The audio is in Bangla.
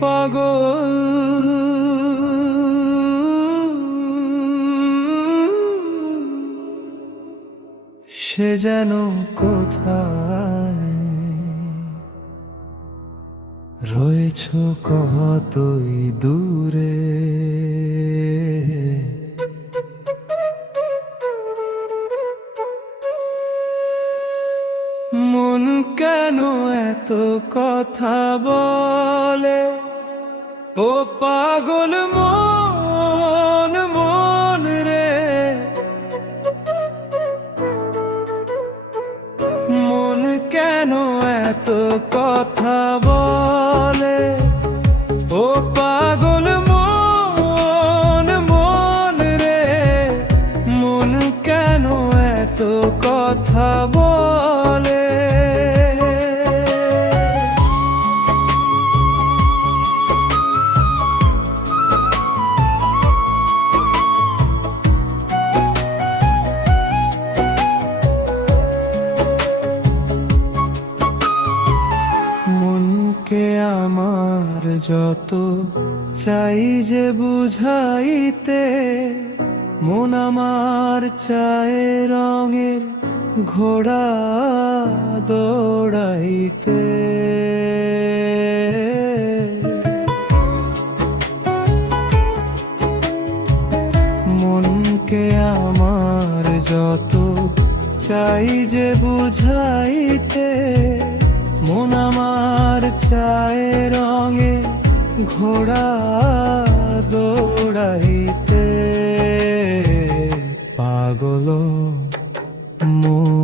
পাগল, সে যেন কোথায় রয়েছ কতই দূরে। মন কেন এত কথা বলে, ও পাগল মন, মন রে। মন কেন এত কথা বলে, ও পাগল মন, মন রে। মন কেন এত কথা বলে। মনকে আমার যত চাই যে বুঝাইতে, মন আমার চায় রঙের ঘোড়া দৌড়াইতে। মনকে আমার যত চাই যে বুঝাইতে, মন আমার চায় রঙে ঘোড়া দৌড়াইতে। পাগল মন।